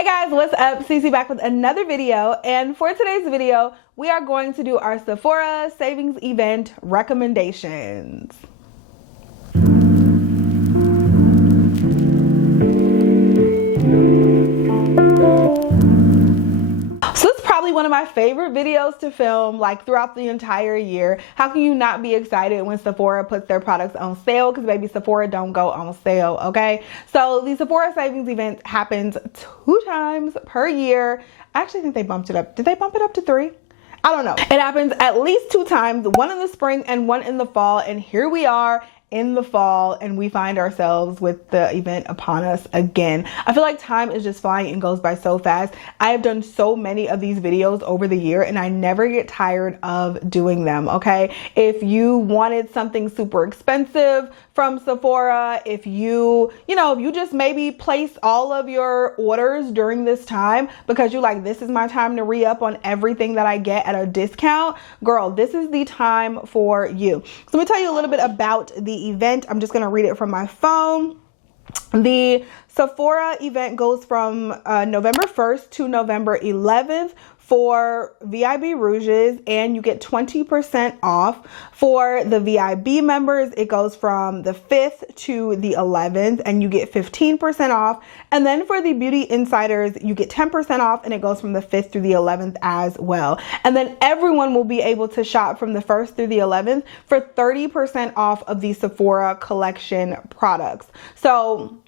Hey guys, what's up? Cece back with another video, and for today's video, we are going to do our Sephora savings event recommendations. So this is probably one of my favorite videos to film, like throughout the entire year. How can you not be excited when Sephora puts their products on sale? Because baby, Sephora don't go on sale, okay? So the Sephora savings event happens 2 times per year. I actually think they bumped it up. Did they bump it up to 3? I don't know. It happens at least 2 times, one in the spring and one in the fall. And here we are in the fall and we find ourselves with the event upon us again. I feel like time is just flying and goes by so fast. I have done so many of these videos over the year and I never get tired of doing them, okay? If you wanted something super expensive from Sephora, if you just maybe place all of your orders during this time because you're like, this is my time to re-up on everything that I get at a discount, girl, this is the time for you. So let me tell you a little bit about the event. I'm just going to read it from my phone. The Sephora event goes from November 1st to November 11th for VIB Rouges, and you get 20% off. For the VIB members, it goes from the 5th to the 11th, and you get 15% off. And then for the Beauty Insiders, you get 10% off, and it goes from the 5th through the 11th as well. And then everyone will be able to shop from the 1st through the 11th for 30% off of the Sephora collection products. So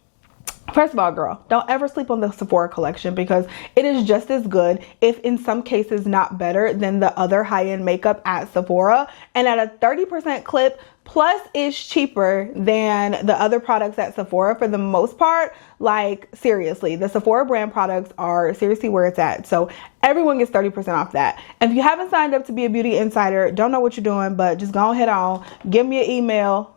first of all, girl, don't ever sleep on the Sephora collection because it is just as good, if in some cases not better, than the other high-end makeup at Sephora. And at a 30% clip, plus it's cheaper than the other products at Sephora for the most part. Like, seriously, the Sephora brand products are seriously where it's at. So everyone gets 30% off that. And if you haven't signed up to be a Beauty Insider, don't know what you're doing, but just go ahead on, give me an email,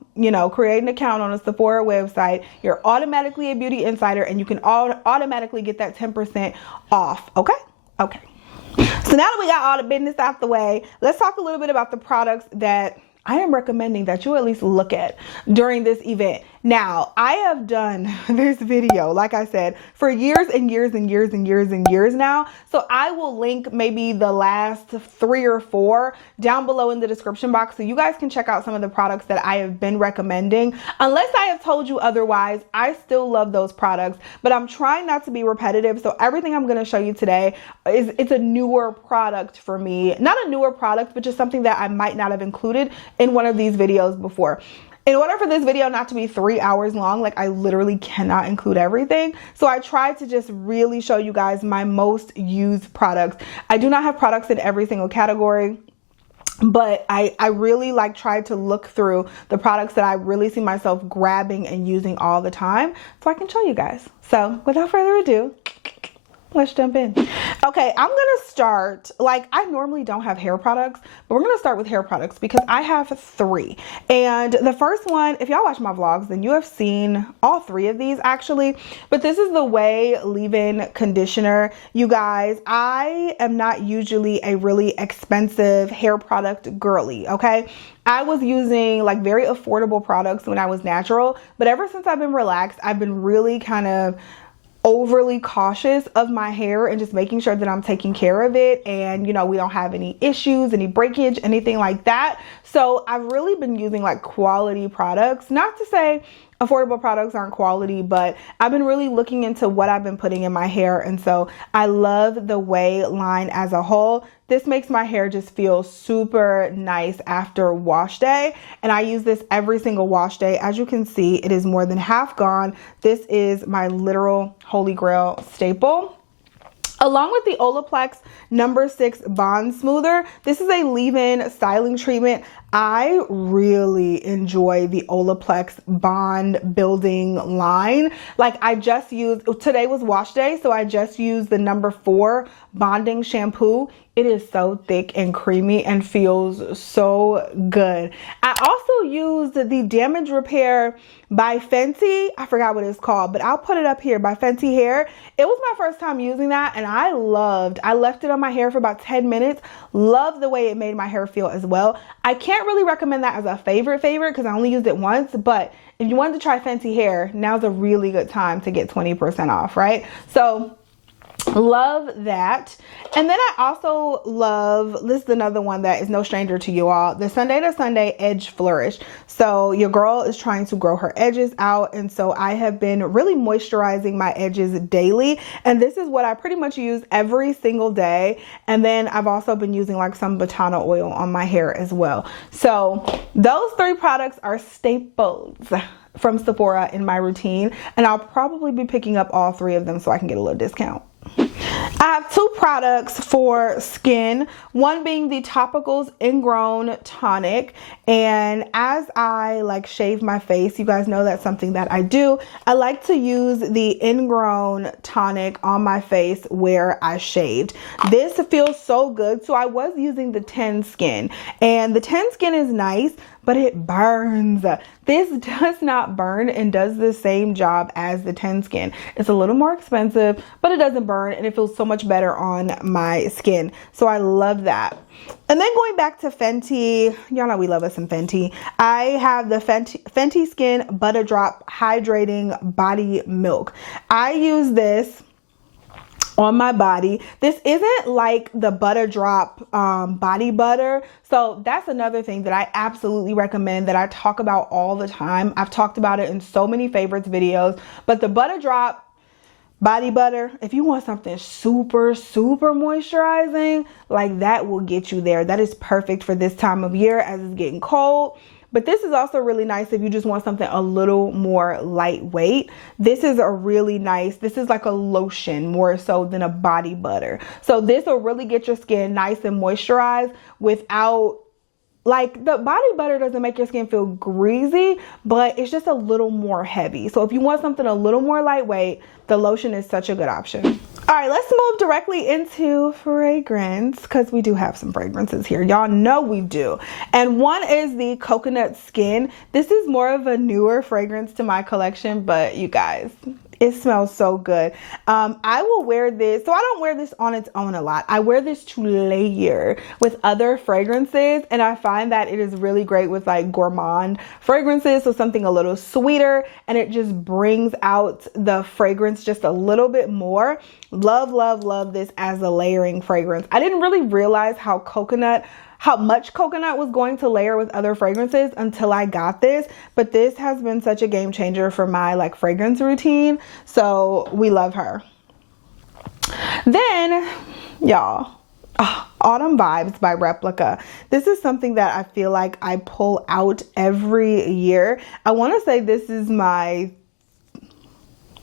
create an account on a Sephora website. You're automatically a Beauty Insider and you can automatically get that 10% off. Okay? Okay. So now that we got all the business out the way, let's talk a little bit about the products that I am recommending that you at least look at during this event. Now, I have done this video, like I said, for years and years and years and years and years now. So I will link maybe the last 3 or 4 down below in the description box so you guys can check out some of the products that I have been recommending. Unless I have told you otherwise, I still love those products, but I'm trying not to be repetitive. So everything I'm going to show you today it's a newer product for me. Not a newer product, but just something that I might not have included in one of these videos before. In order for this video not to be 3 hours long, like I literally cannot include everything. So I tried to just really show you guys my most used products. I do not have products in every single category, but I really tried to look through the products that I really see myself grabbing and using all the time so I can show you guys. So without further ado, let's jump in. Okay, I'm gonna start, I normally don't have hair products, but we're gonna start with hair products because I have 3. And the first one, if y'all watch my vlogs, then you have seen all 3 of these actually, but this is the Way Leave-In Conditioner. You guys, I am not usually a really expensive hair product girly, okay? I was using very affordable products when I was natural, but ever since I've been relaxed, I've been really kind of overly cautious of my hair and just making sure that I'm taking care of it and we don't have any issues, any breakage, anything like that. So I've really been using quality products. Not to say affordable products aren't quality, but I've been really looking into what I've been putting in my hair, and so I love the Way line as a whole. This makes my hair just feel super nice after wash day, and I use this every single wash day. As you can see, it is more than half gone. This is my literal holy grail staple. Along with the Olaplex No. 6 Bond Smoother, this is a leave-in styling treatment. I really enjoy the Olaplex Bond Building line. I just used, today was wash day, so I just used the No. 4 Bonding Shampoo. It is so thick and creamy and feels so good. I also used the Damage Repair by Fenty. I forgot what it's called, but I'll put it up here, by Fenty Hair. It was my first time using that and I left it on my hair for about 10 minutes. Love the way it made my hair feel as well. I can't really recommend that as a favorite because I only used it once, but if you wanted to try Fenty Hair, now's a really good time to get 20% off, right? So Love that. And then I also love, this is another one that is no stranger to you all, the Sunday to Sunday Edge Flourish. So your girl is trying to grow her edges out, and so I have been really moisturizing my edges daily, and this is what I pretty much use every single day. And then I've also been using like some Botana oil on my hair as well. So those 3 products are staples from Sephora in my routine, and I'll probably be picking up all 3 of them so I can get a little discount. I have 2 products for skin, one being the Topicals Ingrown Tonic, and as I like shave my face, you guys know that's something that I do. I like to use the Ingrown Tonic on my face where I shaved. This feels so good. So I was using the 10 Skin, and the 10 Skin is nice, but it burns. This does not burn and does the same job as the 10 Skin. It's a little more expensive, but it doesn't burn, and it feels so much better on my skin. So I love that. And then going back to Fenty, y'all know we love us some Fenty. I have the Fenty Skin Butter Drop Hydrating Body Milk. I use this on my body. This isn't like the Butter Drop body butter. So that's another thing that I absolutely recommend, that I talk about all the time. I've talked about it in so many favorites videos, but the Butter Drop body butter, if you want something super moisturizing, like that will get you there. That is perfect for this time of year as it's getting cold. But this is also really nice if you just want something a little more lightweight. This is a really nice, this is like a lotion more so than a body butter. So this will really get your skin nice and moisturized without, like, the body butter doesn't make your skin feel greasy, but it's just a little more heavy. So if you want something a little more lightweight, the lotion is such a good option. All right, let's move directly into fragrance, because we do have some fragrances here. Y'all know we do. And one is the Coconut Skin. This is more of a newer fragrance to my collection, but you guys, it smells so good. I will wear this, so I don't wear this on its own a lot. I wear this to layer with other fragrances, and I find that it is really great with like gourmand fragrances, so something a little sweeter, and it just brings out the fragrance just a little bit more. Love this as a layering fragrance. I didn't really realize how much coconut was going to layer with other fragrances until I got this, but this has been such a game changer for my like fragrance routine. So we love her. Then y'all, Autumn Vibes by Replica. This is something that I feel like I pull out every year. I want to say this is my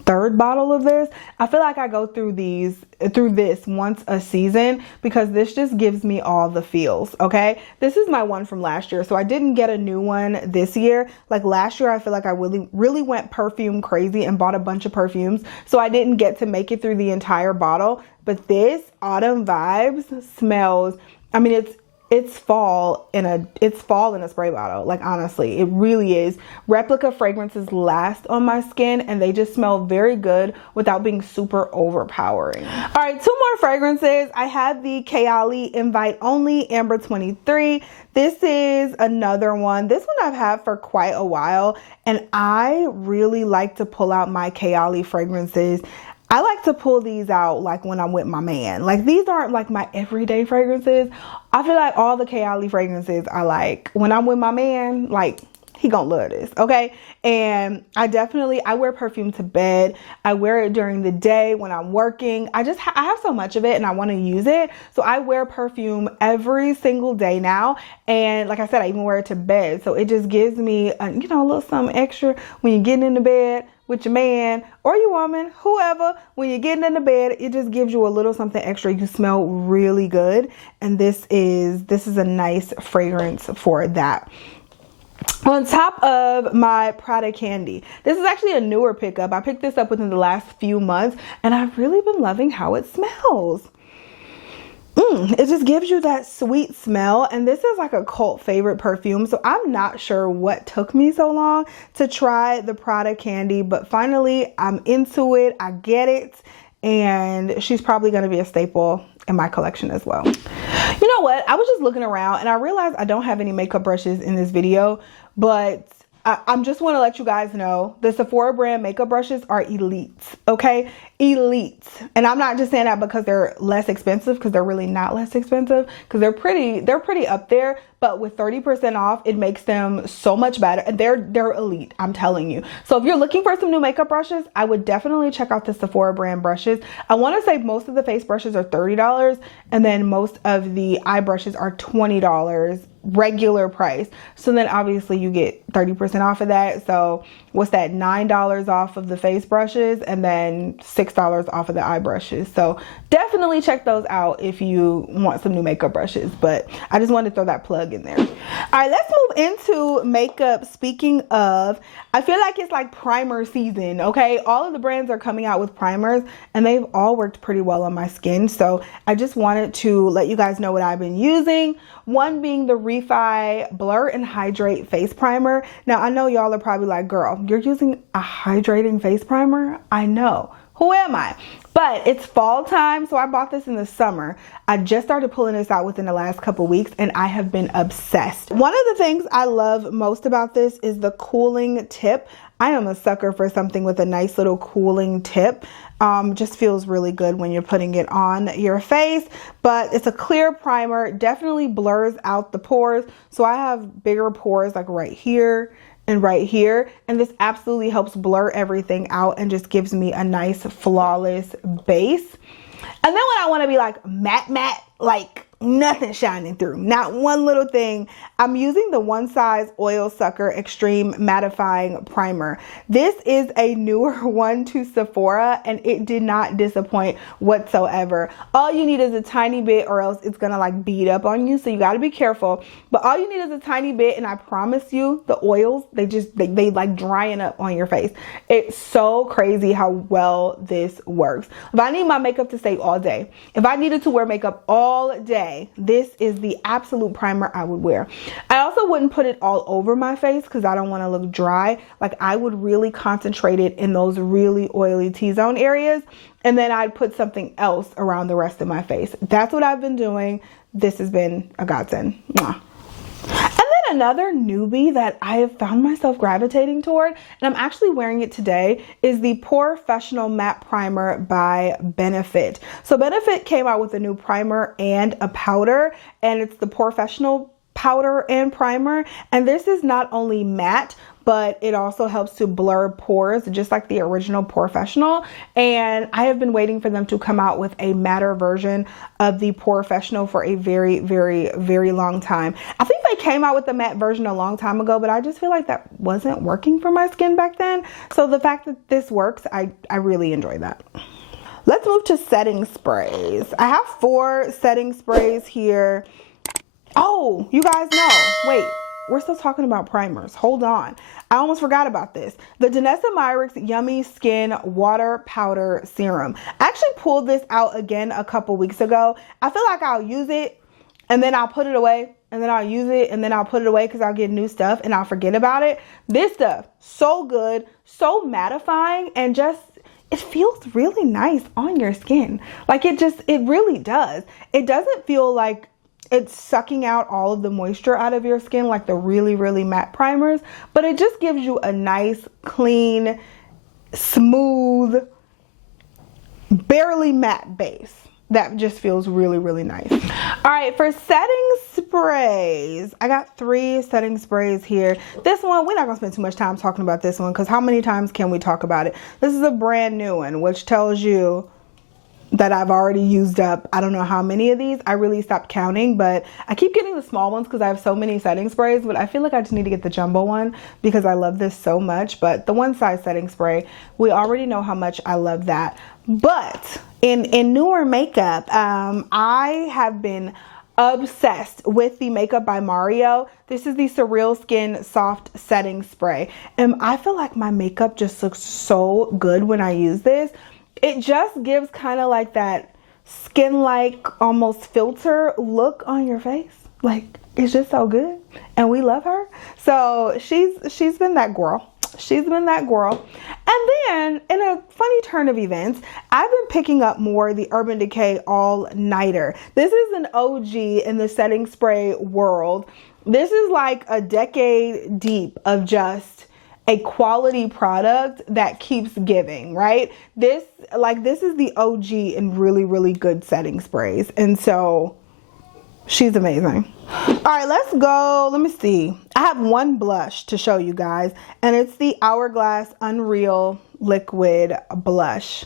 3rd bottle of this. I feel like I go through this once a season, because this just gives me all the feels. Okay, this is my one from last year, so I didn't get a new one this year. Like last year, I feel like I really went perfume crazy and bought a bunch of perfumes, so I didn't get to make it through the entire bottle. But this Autumn Vibes smells, I mean, it's fall in a spray bottle. Like honestly, it really is. Replica fragrances last on my skin, and they just smell very good without being super overpowering. All right, 2 more fragrances. I have the Kayali Invite Only Amber 23. This is another one. This one I've had for quite a while, and I really like to pull out my Kayali fragrances. I like to pull these out like when I'm with my man. Like these aren't like my everyday fragrances. I feel like all the Kayali fragrances I like when I'm with my man, like he gonna love this, okay? And I wear perfume to bed. I wear it during the day when I'm working. I have so much of it and I want to use it. So I wear perfume every single day now. And like I said, I even wear it to bed. So it just gives me a little something extra when you're getting into bed with your man or your woman, whoever. When you're getting into bed, it just gives you a little something extra. You smell really good. And this is a nice fragrance for that. On top of my Prada Candy, this is actually a newer pickup. I picked this up within the last few months, and I've really been loving how it smells. It just gives you that sweet smell, and this is like a cult favorite perfume, so I'm not sure what took me so long to try the Prada Candy, but finally I'm into it. I get it, and she's probably going to be a staple in my collection as well. You know what? I was just looking around and I realized I don't have any makeup brushes in this video, but I'm just want to let you guys know the Sephora brand makeup brushes are elite, okay? Elite. And I'm not just saying that because they're less expensive, because they're really not less expensive, because they're pretty up there, but with 30% off, it makes them so much better. And they're elite, I'm telling you. So if you're looking for some new makeup brushes, I would definitely check out the Sephora brand brushes. I want to say most of the face brushes are $30, and then most of the eye brushes are $20 regular price. So then obviously you get 30% off of that. So what's that, $9 off of the face brushes and then $6 off of the eye brushes. So definitely check those out if you want some new makeup brushes. But I just wanted to throw that plug in there. All right, let's move into makeup. Speaking of, I feel like it's like primer season, okay? All of the brands are coming out with primers and they've all worked pretty well on my skin. So I just wanted to let you guys know what I've been using. One being the Refi Blur and Hydrate Face Primer. Now, I know y'all are probably like, girl, you're using a hydrating face primer? I know. Who am I? But it's fall time, so I bought this in the summer. I just started pulling this out within the last couple weeks, and I have been obsessed. One of the things I love most about this is the cooling tip. I am a sucker for something with a nice little cooling tip. Just feels really good when you're putting it on your face, but it's a clear primer, definitely blurs out the pores. So I have bigger pores like right here and right here, and this absolutely helps blur everything out and just gives me a nice flawless base. And then when I want to be like matte, like nothing shining through, not one little thing, I'm using the One Size Oil Sucker Extreme Mattifying Primer. This is a newer one to Sephora and it did not disappoint whatsoever. All you need is a tiny bit or else it's gonna like bead up on you, so you got to be careful. But all you need is a tiny bit, and I promise you the oils, they like drying up on your face. It's so crazy how well this works. If I need my makeup to stay all day, if I needed to wear makeup all day, this is the absolute primer I would wear. I also wouldn't put it all over my face because I don't want to look dry. Like, I would really concentrate it in those really oily T-zone areas, and then I'd put something else around the rest of my face. That's what I've been doing. This has been a godsend. Mwah. And then another newbie that I have found myself gravitating toward, and I'm actually wearing it today, is the Professional Matte Primer by Benefit. So Benefit came out with a new primer and a powder, and it's the Professional powder and primer. And this is not only matte, but it also helps to blur pores, just like the original Professional. And I have been waiting for them to come out with a matter version of the Professional for a very, very, very long time. I think they came out with the matte version a long time ago, but I just feel like that wasn't working for my skin back then. So the fact that this works, I really enjoy that. Let's move to setting sprays. I have 4 setting sprays here. Oh, you guys know, wait, we're still talking about primers. Hold on. I almost forgot about this. The Danessa Myricks Yummy Skin Water Powder Serum. I actually pulled this out again a couple weeks ago. I feel like I'll use it and then I'll put it away, and then I'll use it and then I'll put it away because I'll get new stuff and I'll forget about it. This stuff, so good, so mattifying, and just, it feels really nice on your skin. Like, it really does. It doesn't feel like it's sucking out all of the moisture out of your skin like the really, really matte primers, but it just gives you a nice, clean, smooth, barely matte base that just feels really, really nice. All right, for setting sprays, I got 3 setting sprays here. This one, we're not gonna spend too much time talking about this one because how many times can we talk about it? This is a brand new one, which tells you that I've already used up, I don't know how many of these. I really stopped counting, but I keep getting the small ones because I have so many setting sprays, but I feel like I just need to get the jumbo one because I love this so much. But the One Size setting spray, we already know how much I love that. But in newer makeup, I have been obsessed with the Makeup by Mario. This is the Surreal Skin Soft Setting Spray. And I feel like my makeup just looks so good when I use this. It just gives kind of like that skin-like, almost filter look on your face. Like, it's just so good, and we love her. So she's been that girl. She's been that girl. And then, in a funny turn of events, I've been picking up more the Urban Decay All Nighter. This is an OG in the setting spray world. This is like a decade deep of just a quality product that keeps giving, right? This is the OG in really, really good setting sprays. And so she's amazing. All right, let's go. Let me see. I have one blush to show you guys, and it's the Hourglass Unreal Liquid Blush.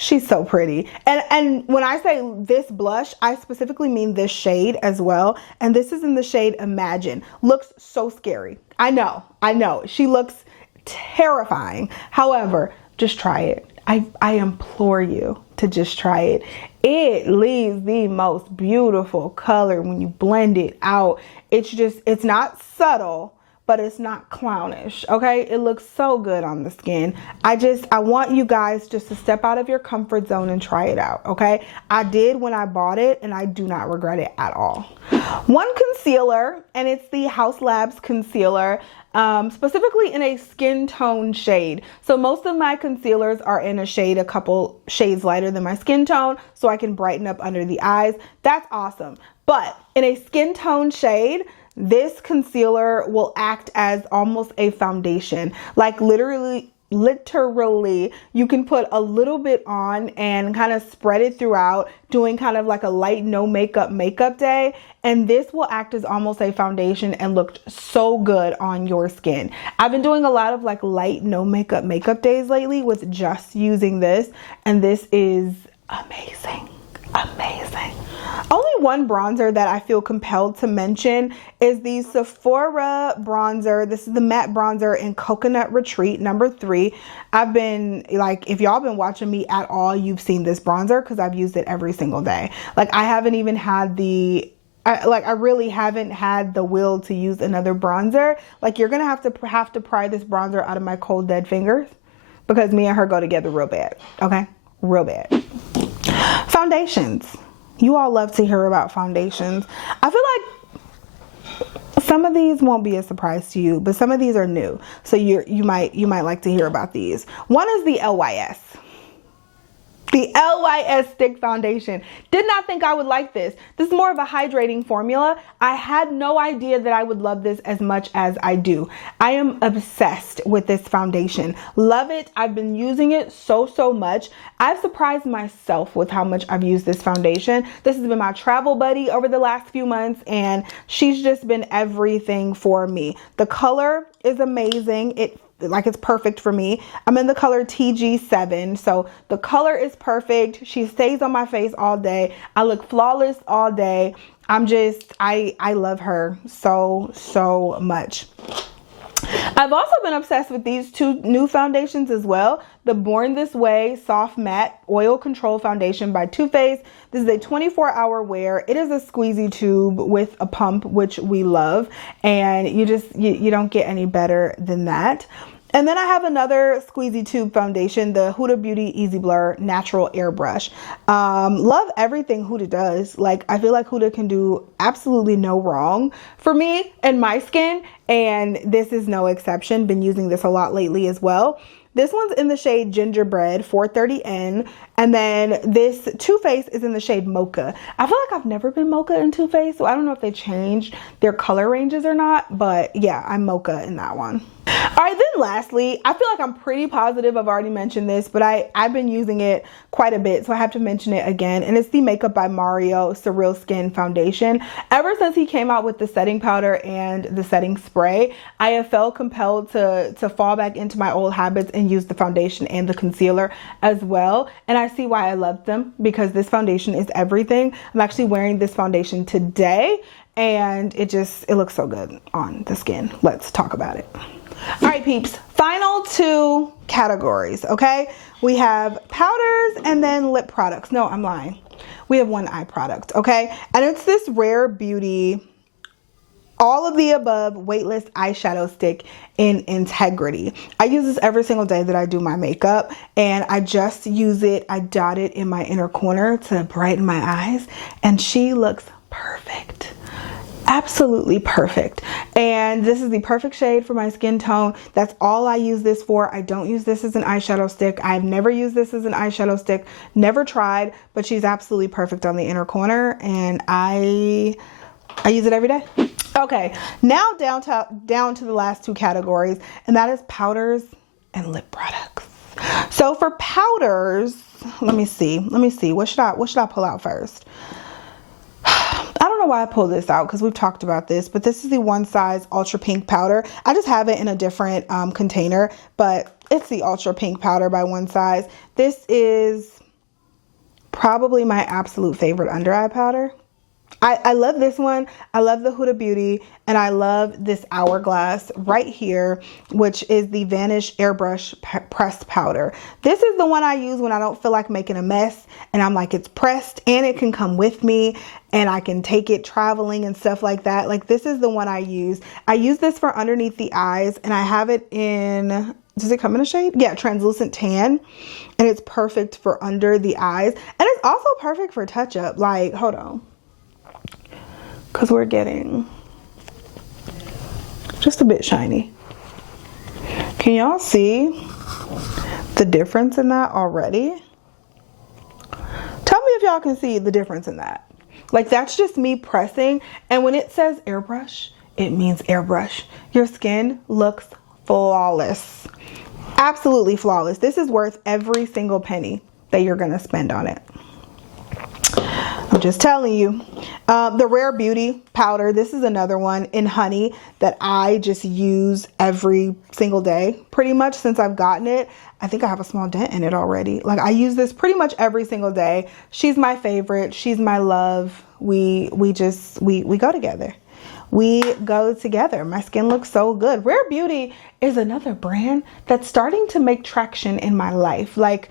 She's so pretty. And when I say this blush, I specifically mean this shade as well. And this is in the shade Imagine. Looks so scary. I know. She looks terrifying. However, just try it. I implore you to just try it. It leaves the most beautiful color when you blend it out. It's not subtle, but it's not clownish, okay? It looks so good on the skin. I want you guys just to step out of your comfort zone and try it out, okay? I did when I bought it, and I do not regret it at all. One concealer, and it's the Haus Labs concealer, specifically in a skin tone shade. So most of my concealers are in a couple shades lighter than my skin tone, so I can brighten up under the eyes. That's awesome. But in a skin tone shade, this concealer will act as almost a foundation. Like literally, you can put a little bit on and kind of spread it throughout, doing kind of like a light no makeup day. And this will act as almost a foundation and looked so good on your skin. I've been doing a lot of like light no makeup days lately with just using this. And this is amazing. Amazing. Only one bronzer that I feel compelled to mention is the Sephora bronzer. This is the matte bronzer in Coconut Retreat number 3. I've been like, if y'all been watching me at all, you've seen this bronzer because I've used it every single day. Like I haven't even had I really haven't had the will to use another bronzer. Like you're gonna have to pry this bronzer out of my cold dead fingers because me and her go together real bad. Okay, real bad. Foundations. You all love to hear about foundations. I feel like some of these won't be a surprise to you, but some of these are new. So you might like to hear about these. One is the LYS. The LYS Stick Foundation. Did not think I would like this. This is more of a hydrating formula. I had no idea that I would love this as much as I do. I am obsessed with this foundation. Love it. I've been using it so much. I've surprised myself with how much I've used this foundation. This has been my travel buddy over the last few months, and she's just been everything for me. The color is amazing. It's perfect for me. I'm in the color TG7, so the color is perfect. She stays on my face all day. I look flawless all day. I love her so much. I've also been obsessed with these two new foundations as well. The Born This Way Soft Matte Oil Control Foundation by Too Faced. This is a 24-hour wear. It is a squeezy tube with a pump, which we love. And you don't get any better than that. And then I have another squeezy tube foundation, the Huda Beauty Easy Blur Natural Airbrush. Love everything Huda does. Like, I feel like Huda can do absolutely no wrong for me and my skin, and this is no exception. Been using this a lot lately as well. This one's in the shade Gingerbread 430N, and then this Too Faced is in the shade Mocha. I feel like I've never been Mocha in Too Faced, so I don't know if they changed their color ranges or not, but yeah, I'm Mocha in that one. All right, then lastly, I feel like I'm pretty positive I've already mentioned this, but I've been using it quite a bit, so I have to mention it again, and it's the Makeup by Mario Surreal Skin Foundation. Ever since he came out with the setting powder and the setting spray, I have felt compelled to fall back into my old habits and use the foundation and the concealer as well, and I see why I love them, because this foundation is everything. I'm actually wearing this foundation today, and it looks so good on the skin. Let's talk about it. All right, peeps, final 2 categories, okay? We have powders and then lip products. No, I'm lying. We have one eye product, okay? And it's this Rare Beauty All of the Above Weightless Eyeshadow Stick in Integrity. I use this every single day that I do my makeup, and I just use it. I dot it in my inner corner to brighten my eyes, and she looks perfect. Absolutely perfect. And this is the perfect shade for my skin tone. That's all I use this for. I don't use this as an eyeshadow stick. I've never used this as an eyeshadow stick. Never tried, but she's absolutely perfect on the inner corner, and I use it every day. Okay, now down to the last two categories, and that is powders and lip products. So for powders, let me see. What should I pull out first? I don't know why I pulled this out because we've talked about this, but this is the One Size Ultra Pink powder. I just have it in a different container, but it's the Ultra Pink powder by One Size. This is probably my absolute favorite under eye powder. I love this one. I love the Huda Beauty, and I love this Hourglass right here, which is the Vanish Airbrush Pressed Powder. This is the one I use when I don't feel like making a mess, and I'm like, it's pressed and it can come with me and I can take it traveling and stuff like that. Like, this is the one I use. I use this for underneath the eyes, and I have it in, does it come in a shade? Yeah, translucent tan. And it's perfect for under the eyes. And it's also perfect for touch up. Like, hold on. Because we're getting just a bit shiny. Can y'all see the difference in that already? Tell me if y'all can see the difference in that. Like, that's just me pressing. And when it says airbrush, it means airbrush. Your skin looks flawless. Absolutely flawless. This is worth every single penny that you're going to spend on it. I'm just telling you. The Rare Beauty powder, this is another one in honey that I just use every single day pretty much since I've gotten it. I think I have a small dent in it already. Like, I use this pretty much every single day. She's my favorite. She's my love. We go together. We go together. My skin looks so good. Rare Beauty is another brand that's starting to make traction in my life. Like,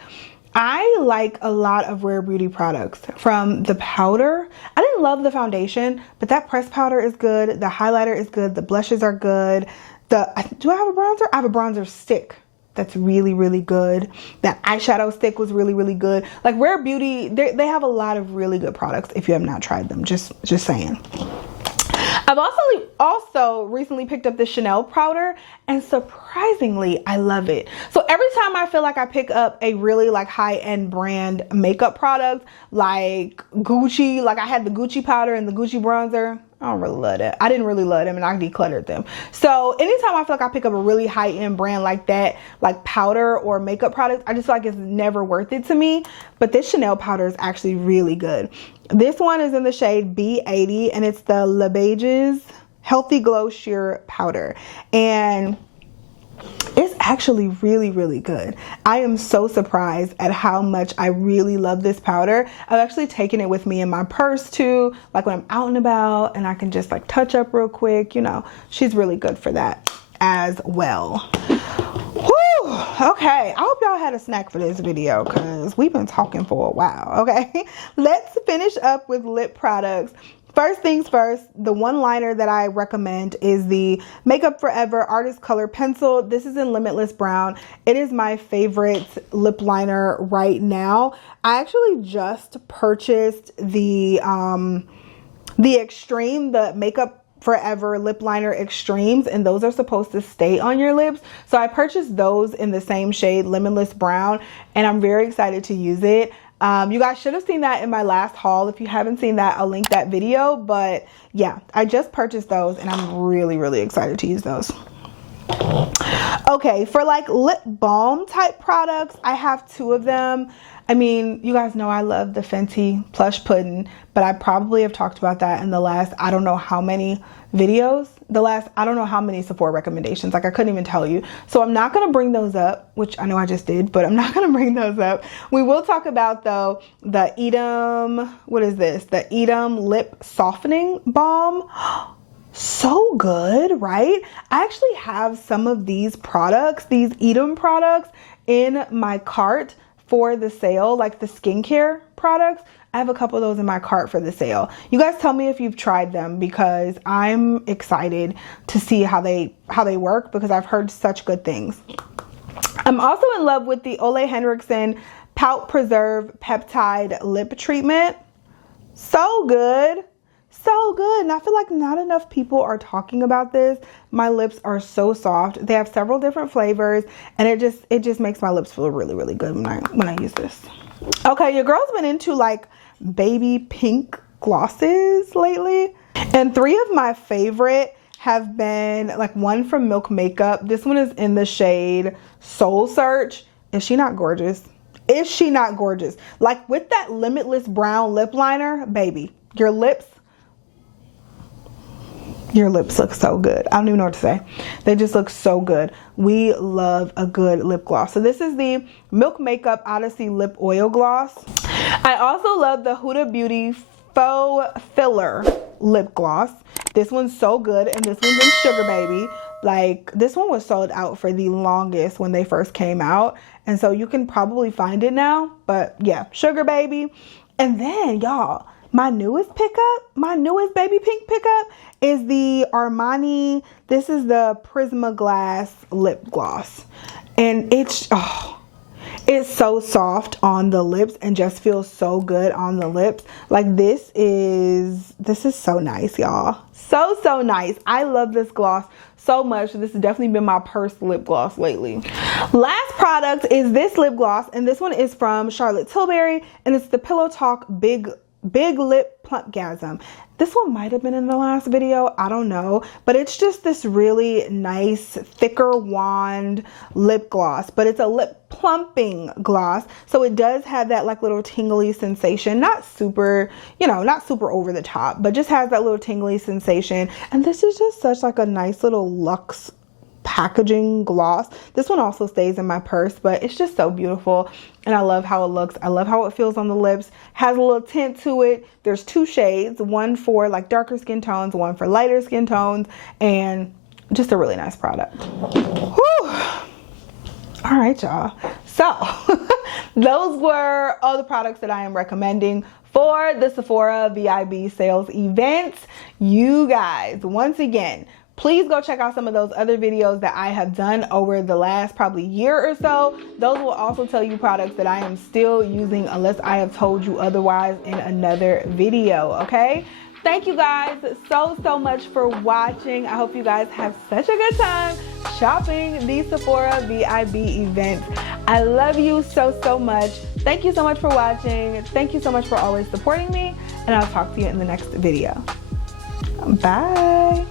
I like a lot of Rare Beauty products. From the powder, I didn't love the foundation, but that pressed powder is good. The highlighter is good. The blushes are good. Do I have a bronzer? I have a bronzer stick that's really, really good. That eyeshadow stick was really, really good. Like, Rare Beauty, they have a lot of really good products if you have not tried them. Just saying. I've also recently picked up the Chanel powder, and surprisingly, I love it. So every time I feel like I pick up a really like high-end brand makeup product, like Gucci, like I had the Gucci powder and the Gucci bronzer. I don't really love that. I didn't really love them, and I decluttered them. So anytime I feel like I pick up a really high-end brand like that, like powder or makeup product, I just feel like it's never worth it to me. But this Chanel powder is actually really good. This one is in the shade B80, and it's the Le Beiges Healthy Glow Sheer Powder. And it's actually really, really good. I am so surprised at how much I really love this powder. I've actually taken it with me in my purse too, like when I'm out and about, and I can just like touch up real quick. You know, she's really good for that as well. Whew, okay, I hope y'all had a snack for this video because we've been talking for a while. Okay, let's finish up with lip products. First things first, the one liner that I recommend is the Makeup Forever Artist Color Pencil. This is in Limitless Brown. It is my favorite lip liner right now. I actually just purchased the Extreme, the Makeup Forever lip liner extremes, and those are supposed to stay on your lips. So I purchased those in the same shade, Limitless Brown, and I'm very excited to use it. You guys should have seen that in my last haul. If you haven't seen that, I'll link that video. But yeah, I just purchased those, and I'm really, really excited to use those. Okay, for like lip balm type products, I have two of them. I mean, you guys know I love the Fenty Plush Pudding, but I probably have talked about that in the last, I don't know how many videos. I don't know how many Sephora recommendations. Like, I couldn't even tell you. So I'm not going to bring those up, which I know I just did, but I'm not going to bring those up. We will talk about, though, the Edam, what is this? The Edam Lip Softening Balm. So good, right? I actually have some of these products, these Edam products, in my cart for the sale, like the skincare products. I have a couple of those in my cart for the sale. You guys tell me if you've tried them, because I'm excited to see how they work, because I've heard such good things. I'm also in love with the Ole Henriksen Pout Preserve Peptide Lip Treatment. So good. So good. And I feel like not enough people are talking about this. My lips are so soft. They have several different flavors, and it just makes my lips feel really, really good when I use this. Okay, your girl's been into like baby pink glosses lately. And 3 of my favorite have been like one from Milk Makeup. This one is in the shade Soul Search. Is she not gorgeous? Is she not gorgeous? Like with that Limitless Brown lip liner, baby, your lips look so good. I don't even know what to say. They just look so good. We love a good lip gloss. So this is the Milk Makeup Odyssey Lip Oil Gloss. I also love the Huda Beauty Faux Filler Lip Gloss. This one's so good, and this one's in Sugar Baby. Like, this one was sold out for the longest when they first came out, and so you can probably find it now. But yeah, Sugar Baby. And then y'all, my newest baby pink pickup is the Armani. This is the Prismaglass lip gloss, and it's so soft on the lips and just feels so good on the lips. Like this is so nice, y'all. So nice. I love this gloss so much. This has definitely been my purse lip gloss lately. Last product is this lip gloss, and this one is from Charlotte Tilbury, and it's the Pillow Talk Big Lip Plumpgasm. This one might have been in the last video, I don't know, but it's just this really nice thicker wand lip gloss, but it's a lip plumping gloss, so it does have that like little tingly sensation. Not super, not super over the top, but just has that little tingly sensation. And this is just such like a nice little luxe packaging gloss. This one also stays in my purse, but it's just so beautiful, and I love how it looks. I love how it feels on the lips. Has a little tint to it. There's 2 shades, one for like darker skin tones, one for lighter skin tones, and just a really nice product. Whew. All right, y'all, so those were all the products that I am recommending for the Sephora VIB sales event. You guys, once again, please go check out some of those other videos that I have done over the last probably year or so. Those will also tell you products that I am still using unless I have told you otherwise in another video, okay? Thank you guys so much for watching. I hope you guys have such a good time shopping the Sephora VIB event. I love you so much. Thank you so much for watching. Thank you so much for always supporting me, and I'll talk to you in the next video. Bye.